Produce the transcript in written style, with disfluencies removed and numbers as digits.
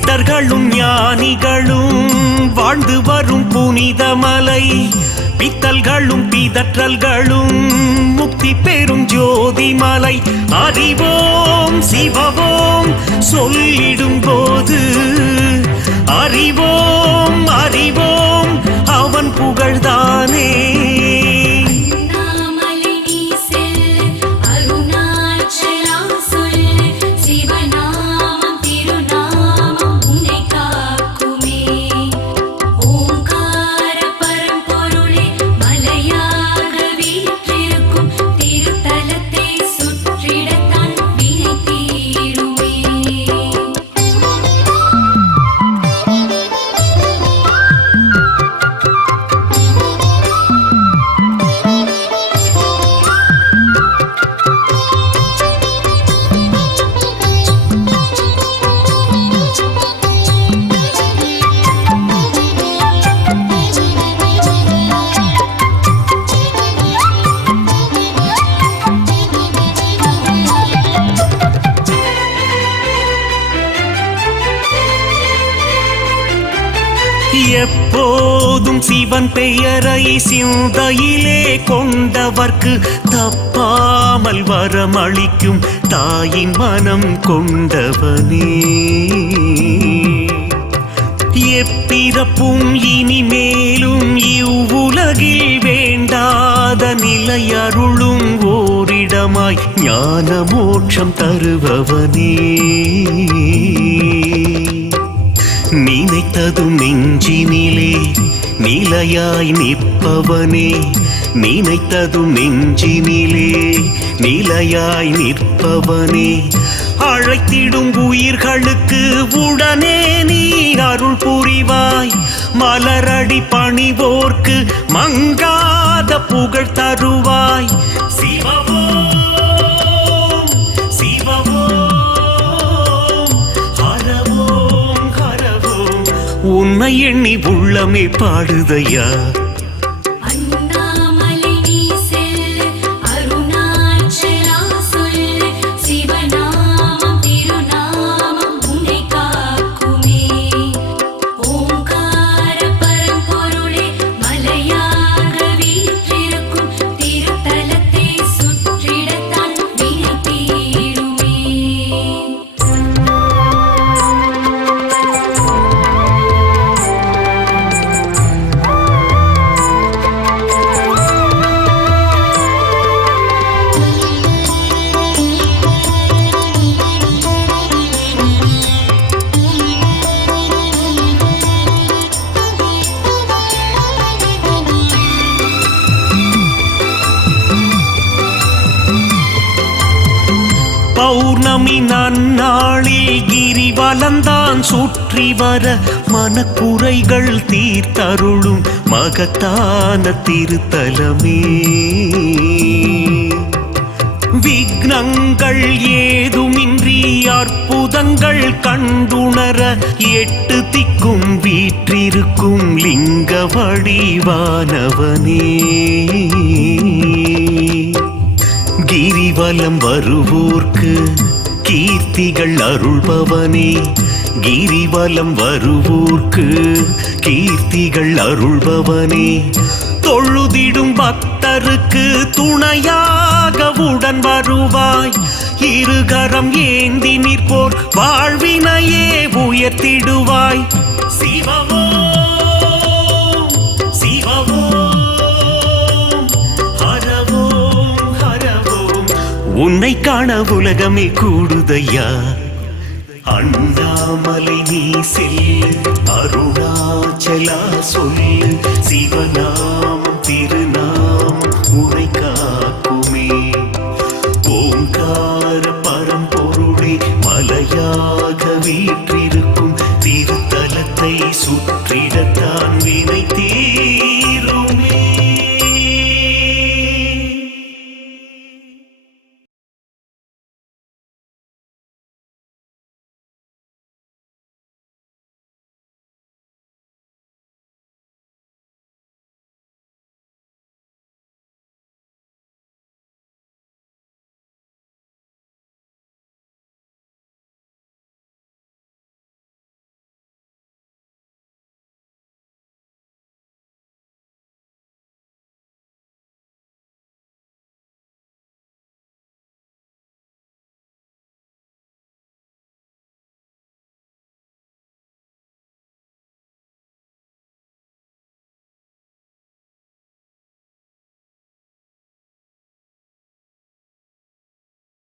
சித்தர்களும் ஞானிகளும் வாழ்ந்து வரும் புனிதமலை, பித்தல்களும் பிதற்றல்களும் முக்தி பெறும் ஜோதிமலை. அறிவோம் சிவவோம் சொல்லிடும் போது, அறிவோம் அறிவோம் அவன் புகழ்தானே. எப்போதும் சிவன் பெயரை சிந்தையிலே கொண்டவர்க்கு தப்பாமல் வரமளிக்கும் தாயின் மனம் கொண்டவனே. எப்பிறப்பும் இனிமேலும் இவ்வுலகில் வேண்டாத நிலை அருளும் ஓரிடமாய் ஞான மோட்சம் தருபவனே. நினைத்ததும் நெஞ்சினிலே நிலையாய் நிற்பவனே, நினைத்ததும் நெஞ்சினிலே நிலையாய் நிற்பவனே. அழைத்திடும் உயிர்களுக்கு உடனே நீ அருள் புரிவாய், மலரடி பணிவோர்க்கு மங்காத புகழ் தருவாய். சிவவோ உன்னை எண்ணி உள்ளமே பாடுதையா. பௌர்ணமி நன்னாளில் கிரிவலந்தான் சுற்றி வர மனக்குறைகள் தீர்த்தருளும் மகத்தான திருத்தலமே. விக்னங்கள் ஏதுமின்றி அற்புதங்கள் கண்டுணர 8 திக்கும் வீற்றிருக்கும் லிங்க வடிவானவனே. கிரிவலம் வருவோர்க்கு கீர்த்திகள் அருள்பவனே, கிரிவலம் வருவோர்க்கு கீர்த்திகள் அருள்பவனே. தொழுதிடும் பக்தருக்கு துணையாக உடன் வருவாய், இருகரம் ஏந்தி நிற்போர் வாழ்வினையே உயர்த்திடுவாய். சிவமோ சிவமோ உன்னை காண உலகமே கூடுதையா. அண்ணாமலை நீ செல்லு, அருணாச்சலா சொல்லு, சிவநாமம் திருநாமம் உரை காக்குமே. ஓங்கார பரம்பொருளே மலையாக வீற்றிருக்கும் திருத்தலத்தை சுற்றிடத்தான் வினை தீ